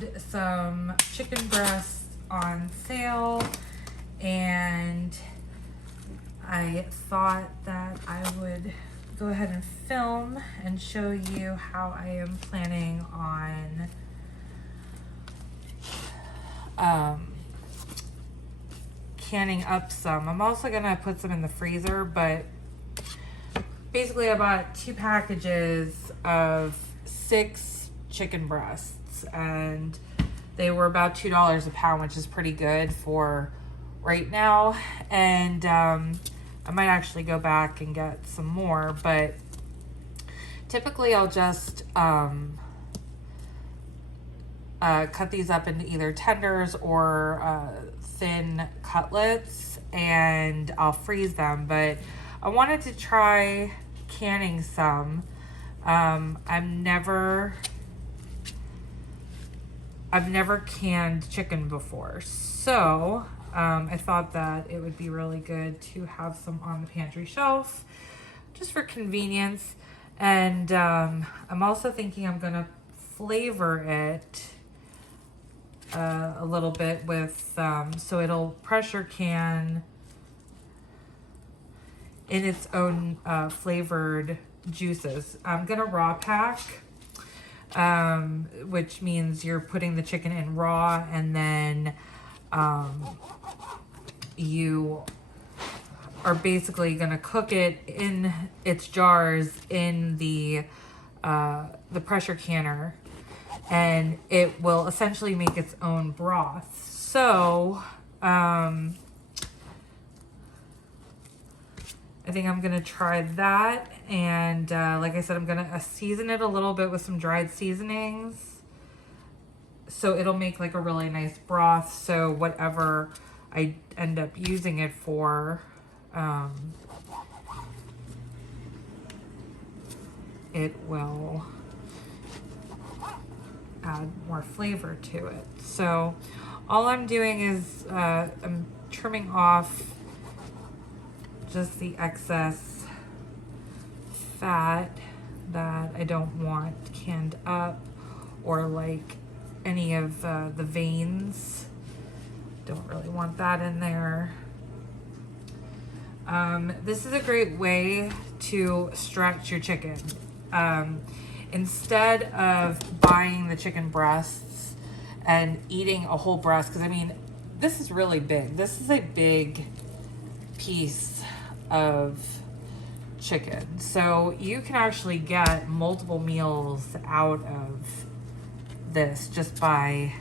found some chicken breasts on sale, and I thought that I would go ahead and film and show you how I am planning on canning up some. I'm also gonna put some in the freezer, but basically I bought 2 packages of 6 chicken breasts, and they were about $2 a pound, which is pretty good for right now. And I might actually go back and get some more, but typically I'll just cut these up into either tenders or thin cutlets, and I'll freeze them. But I wanted to try canning some. I've never canned chicken before, so I thought that it would be really good to have some on the pantry shelf just for convenience. And I'm also thinking I'm gonna flavor it a little bit with so it'll pressure can in its own flavored juices. I'm gonna raw pack, which means you're putting the chicken in raw, and then you are basically gonna cook it in its jars in the pressure canner, and it will essentially make its own broth. So I think I'm gonna try that, and like I said, I'm gonna season it a little bit with some dried seasonings, so it'll make like a really nice broth. So whatever I end up using it for, it will add more flavor to it. So all I'm doing is I'm trimming off just the excess fat that I don't want canned up, or like any of the veins. Don't really want that in there. This is a great way to stretch your chicken. Instead of buying the chicken breasts and eating a whole breast, because I mean, this is really big. This is a big piece of chicken. So you can actually get multiple meals out of this just by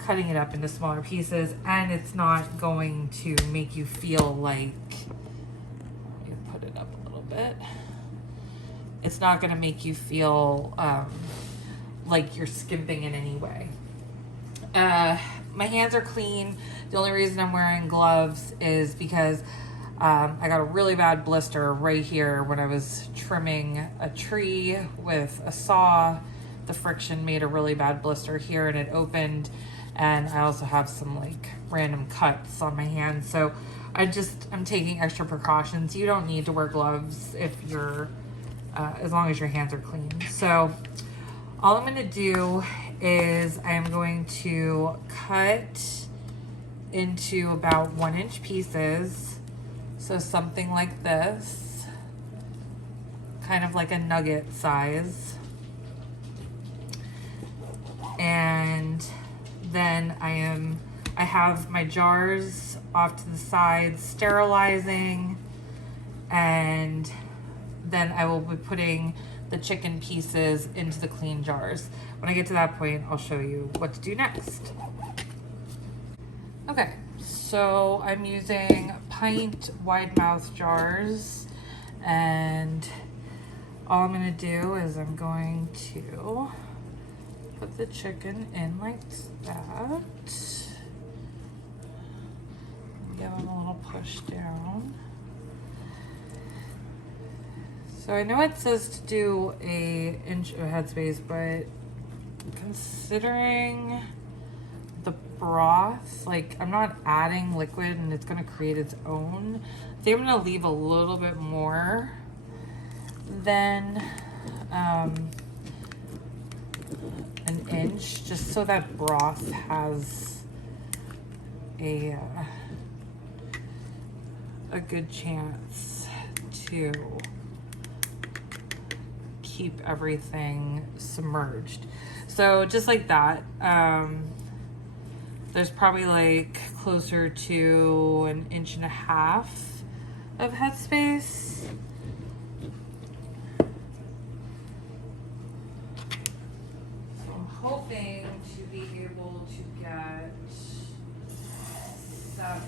cutting it up into smaller pieces, and it's not going to make you feel like, let me put it up a little bit. It's not going to make you feel like you're skimping in any way. My hands are clean. The only reason I'm wearing gloves is because I got a really bad blister right here when I was trimming a tree with a saw. The friction made a really bad blister here, and it opened, and I also have some like random cuts on my hands. So I'm taking extra precautions. You don't need to wear gloves if you're, as long as your hands are clean. So all I'm gonna do is I am going to cut into about 1-inch pieces. So something like this, kind of like a nugget size. And then I have my jars off to the side sterilizing, and then I will be putting the chicken pieces into the clean jars. When I get to that point, I'll show you what to do next. Okay, so I'm using pint wide mouth jars, and all I'm gonna do is I'm going to put the chicken in like that. Give them a little push down. So I know it says to do an inch of headspace, but considering the broth, like I'm not adding liquid and it's gonna create its own, I think I'm gonna leave a little bit more than an inch, just so that broth has a good chance to keep everything submerged. So just like that, there's probably like closer to 1.5 inches of headspace. So I'm hoping to be able to get 7.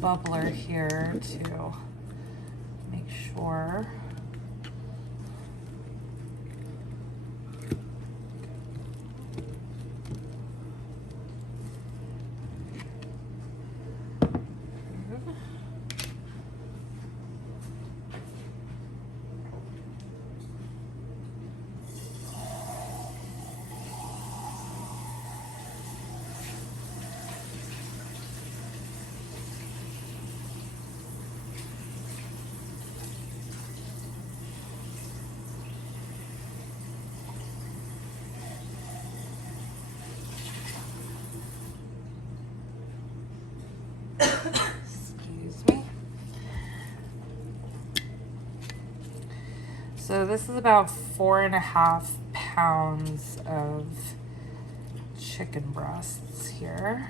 Bubbler here to make sure. Excuse me. So this is about 4.5 pounds of chicken breasts here.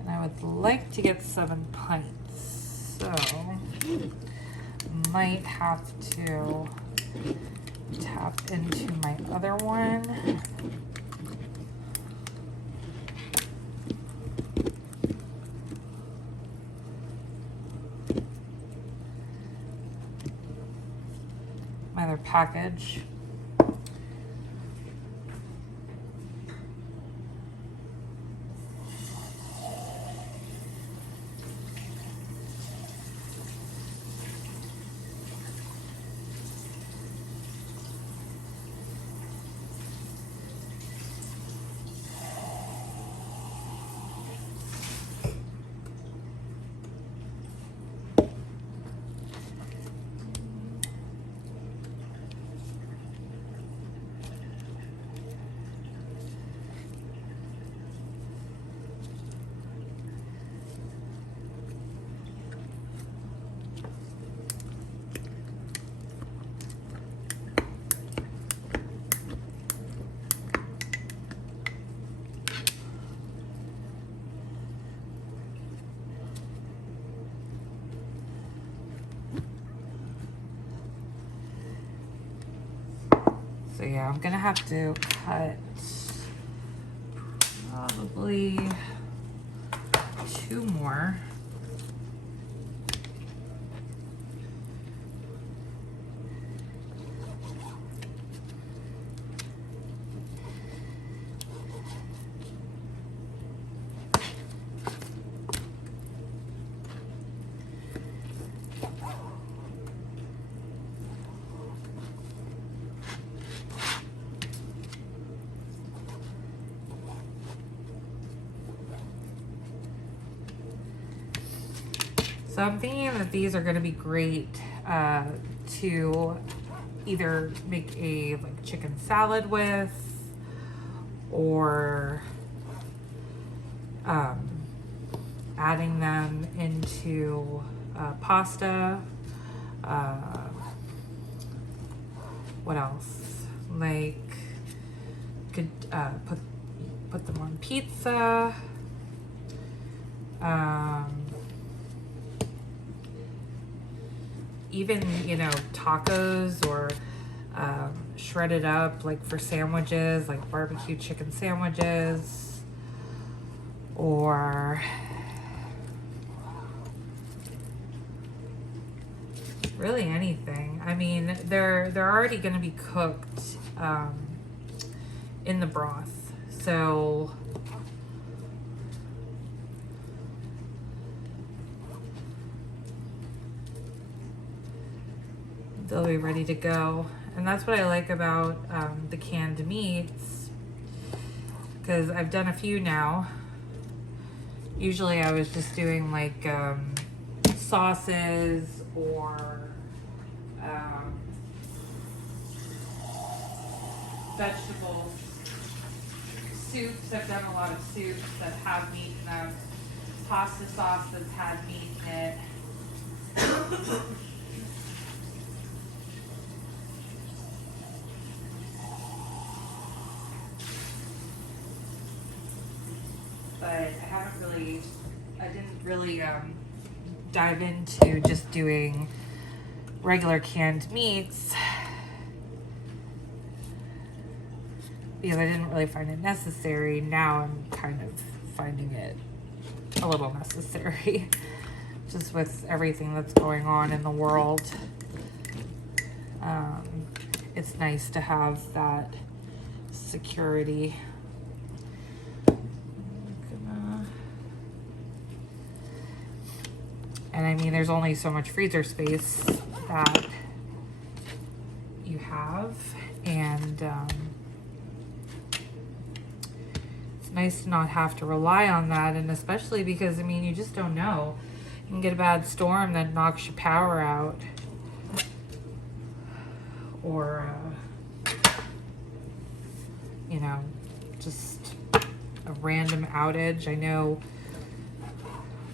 And I would like to get 7 pints, so might have to tap into my other one. My other package. So yeah, I'm gonna have to cut probably 2 more. So I'm thinking that these are going to be great to either make a like chicken salad with, or adding them into pasta. What else? Like could put them on pizza. Even, you know, tacos or shred it up like for sandwiches, like barbecue chicken sandwiches, or really anything. I mean, they're already going to be cooked in the broth, so they'll be ready to go. And that's what I like about the canned meats, because I've done a few now. Usually I was just doing like sauces or vegetables, soups. I've done a lot of soups that have meat in them, pasta sauce that's had meat in it. But I didn't really dive into just doing regular canned meats because I didn't really find it necessary. Now I'm kind of finding it a little necessary just with everything that's going on in the world. It's nice to have that security. And I mean, there's only so much freezer space that you have, and it's nice to not have to rely on that, and especially because, I mean, you just don't know. You can get a bad storm that knocks your power out, or, you know, just a random outage. I know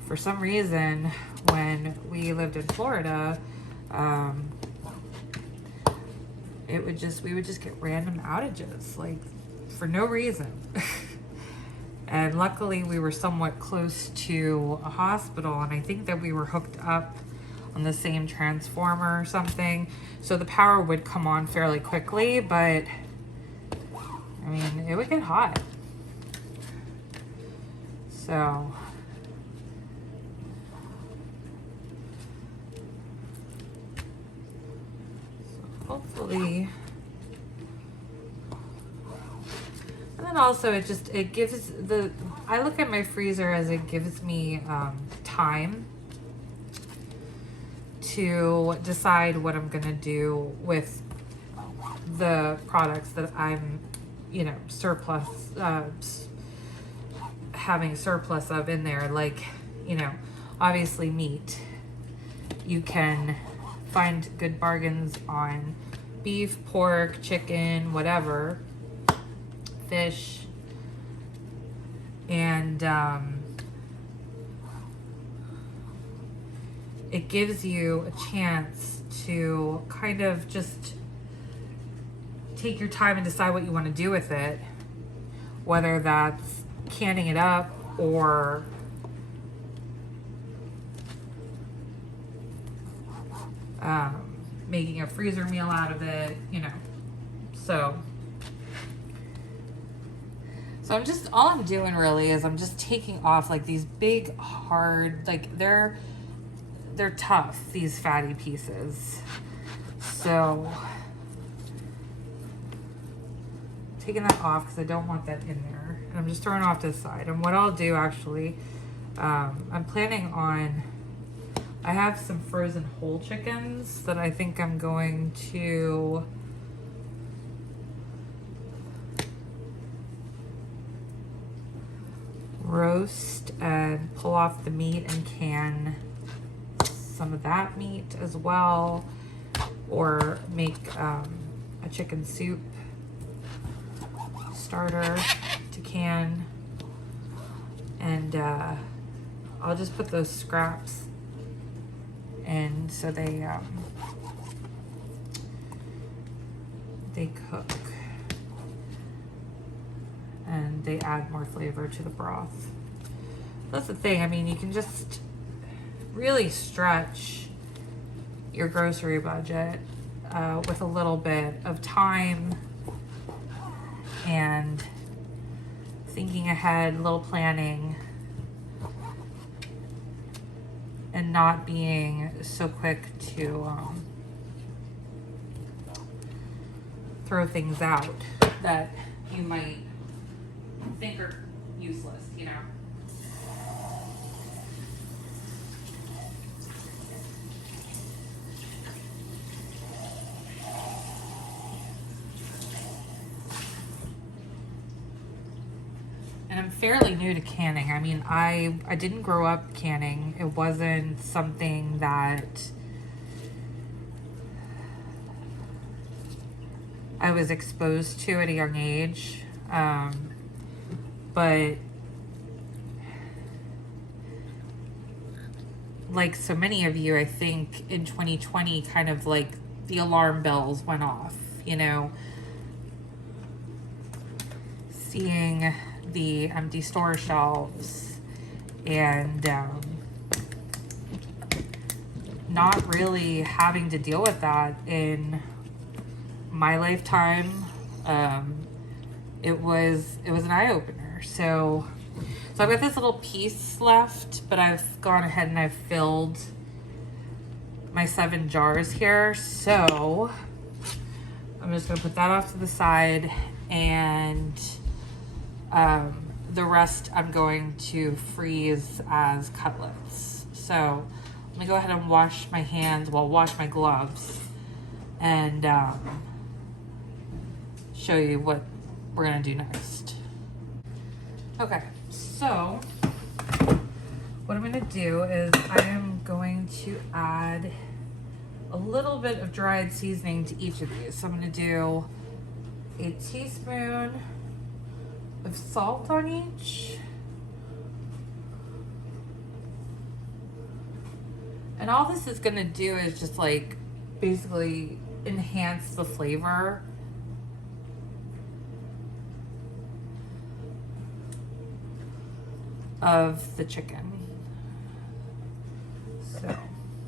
for some reason, when we lived in Florida, we would just get random outages, like for no reason. And luckily we were somewhat close to a hospital, and I think that we were hooked up on the same transformer or something, so the power would come on fairly quickly, but I mean, it would get hot. So hopefully, and then also it gives I look at my freezer as it gives me time to decide what I'm gonna do with the products that I'm, you know, having surplus of in there. Like, you know, obviously meat, you can find good bargains on beef, pork, chicken, whatever, fish, and it gives you a chance to kind of just take your time and decide what you want to do with it, whether that's canning it up or making a freezer meal out of it, you know. So all I'm doing really is I'm just taking off like these big, hard, like they're tough, these fatty pieces. So taking that off because I don't want that in there, and I'm just throwing it off to the side. And what I'll do actually, I'm planning on, I have some frozen whole chickens that I think I'm going to roast and pull off the meat and can some of that meat as well, or make a chicken soup starter to can, and I'll just put those scraps in so they cook and they add more flavor to the broth. That's the thing. I mean, you can just really stretch your grocery budget with a little bit of time and thinking ahead, a little planning, and not being so quick to throw things out that you might think are useless, you know. And I'm fairly new to canning. I mean, I didn't grow up canning. It wasn't something that I was exposed to at a young age. But like so many of you, I think in 2020, kind of like the alarm bells went off, you know, seeing the empty store shelves and not really having to deal with that in my lifetime. It was an eye-opener. So I've got this little piece left, but I've gone ahead and I've filled my 7 jars here. So I'm just gonna put that off to the side, and the rest I'm going to freeze as cutlets. So let me go ahead and wash my hands, well, wash my gloves, and show you what we're gonna do next. Okay, so what I'm gonna do is I am going to add a little bit of dried seasoning to each of these. So I'm gonna do a teaspoon of salt on each. And all this is gonna do is just like basically enhance the flavor of the chicken. So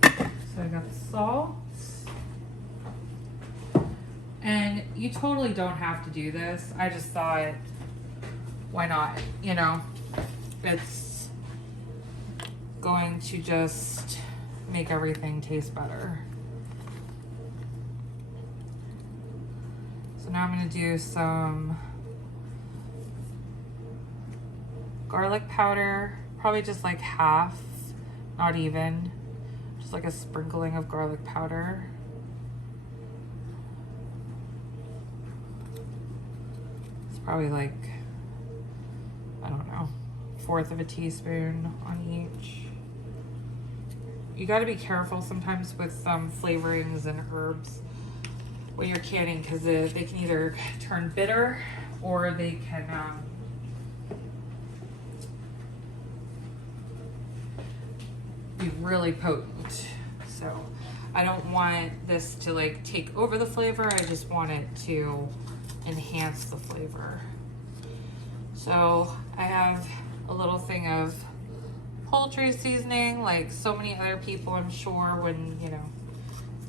I got the salt. And you totally don't have to do this. I just thought, why not? You know, it's going to just make everything taste better. So now I'm gonna do some garlic powder, probably just like half, not even, just like a sprinkling of garlic powder. It's probably like, I don't know, 1/4 of a teaspoon on each. You got to be careful sometimes with flavorings and herbs when you're canning, because they can either turn bitter or they can be really potent. So I don't want this to like take over the flavor. I just want it to enhance the flavor. So I have a little thing of poultry seasoning, like so many other people, I'm sure, when, you know,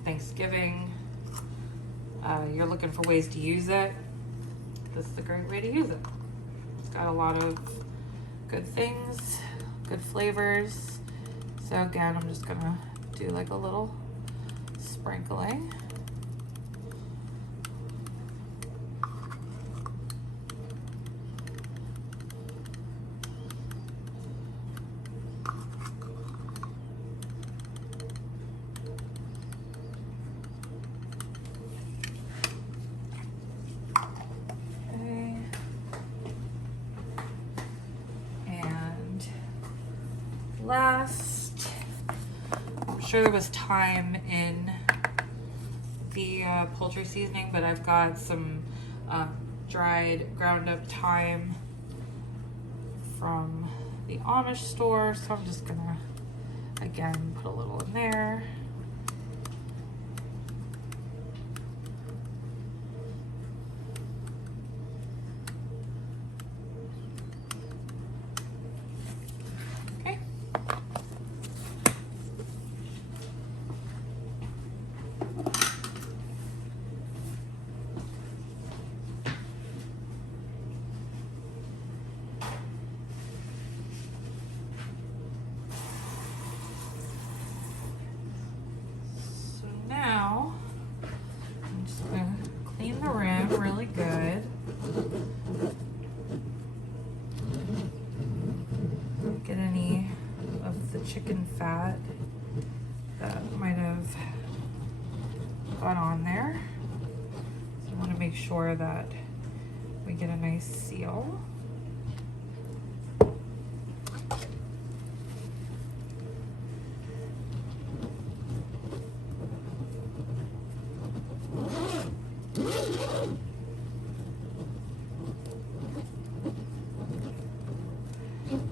Thanksgiving, you're looking for ways to use it. This is a great way to use it. It's got a lot of good things, good flavors. So again, I'm just gonna do like a little sprinkling. Last, I'm sure there was thyme in the poultry seasoning, but I've got some dried ground up thyme from the Amish store, so I'm just gonna again put a little in there. fat that might have got on there. So I want to make sure that we get a nice seal.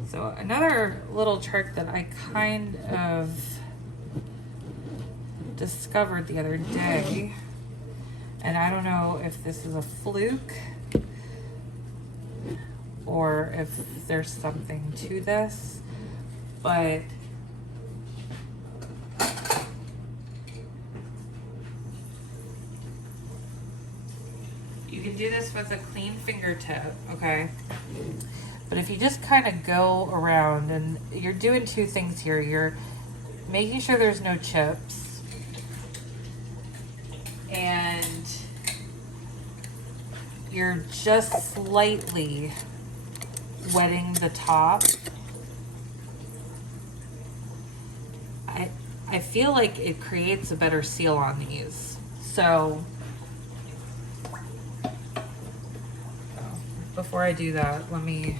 So another little trick that I kind of discovered the other day, and I don't know if this is a fluke or if there's something to this, but you can do this with a clean fingertip, okay? But if you just kind of go around, and you're doing two things here. You're making sure there's no chips, and you're just slightly wetting the top. I feel like it creates a better seal on these. So before I do that, let me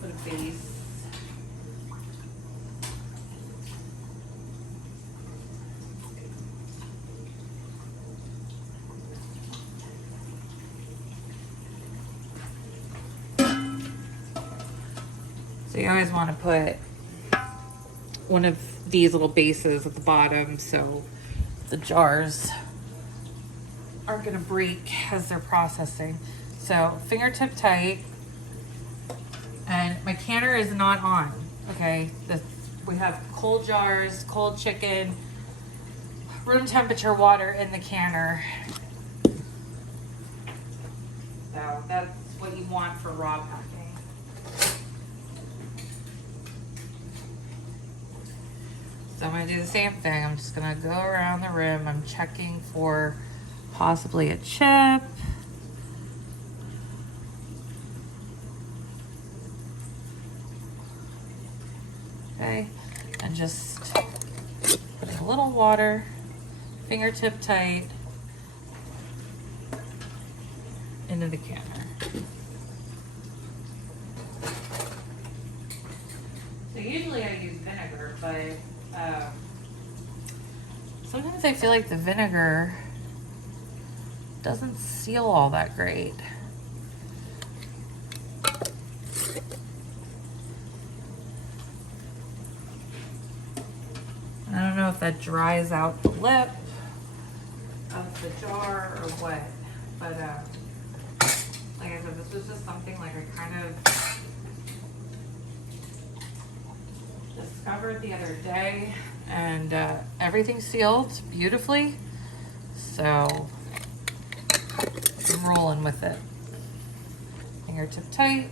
put a base. So you always want to put one of these little bases at the bottom so the jars aren't going to break as they're processing. So fingertip tight, and my canner is not on, okay? We have cold jars, cold chicken, room temperature water in the canner. So that's what you want for raw packing. So I'm gonna do the same thing. I'm just gonna go around the rim. I'm checking for possibly a chip. Okay, and just putting a little water, fingertip tight, into the canner. So usually I use vinegar, but sometimes I feel like the vinegar doesn't seal all that great. I don't know if that dries out the lip of the jar or what, but like I said, this was just something like I kind of discovered the other day, and everything sealed beautifully, so I'm rolling with it. Fingertip tight.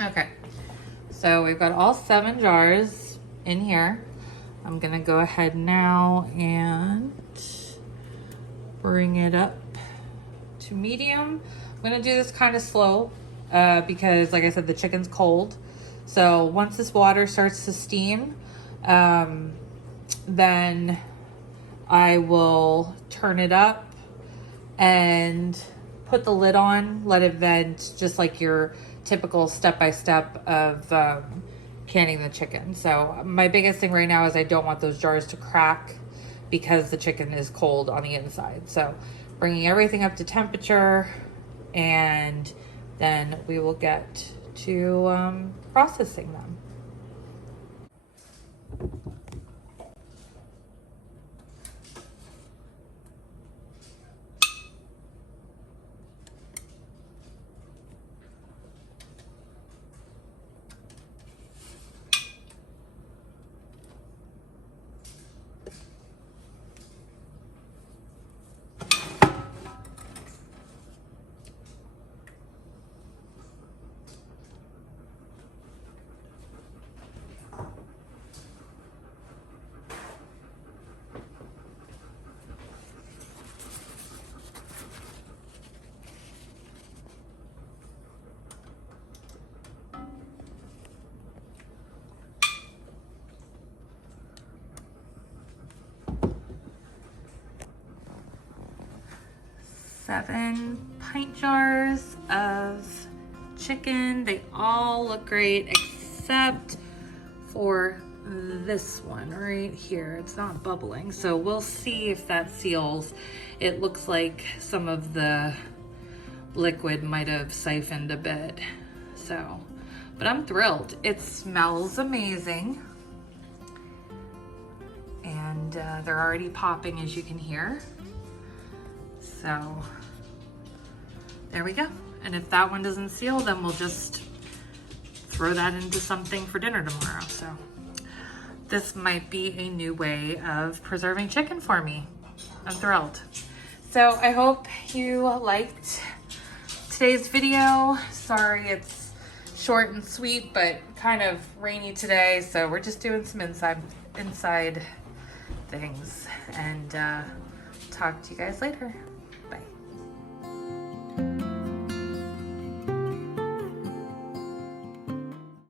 Okay, so we've got all 7 jars in here. I'm gonna go ahead now and bring it up to medium. I'm gonna do this kind of slow because, like I said, the chicken's cold. So once this water starts to steam, then I will turn it up and put the lid on, let it vent, just like your typical step-by-step of canning the chicken. So my biggest thing right now is I don't want those jars to crack because the chicken is cold on the inside. So bringing everything up to temperature, and then we will get to processing them. Seven pint jars of chicken. They all look great except for this one right here. It's not bubbling, so we'll see if that seals. It looks like some of the liquid might have siphoned a bit. So, but I'm thrilled. It smells amazing. And they're already popping, as you can hear. So there we go. And if that one doesn't seal, then we'll just throw that into something for dinner tomorrow. So this might be a new way of preserving chicken for me. I'm thrilled. So I hope you liked today's video. Sorry it's short and sweet, but kind of rainy today. So we're just doing some inside things, and talk to you guys later. Bye.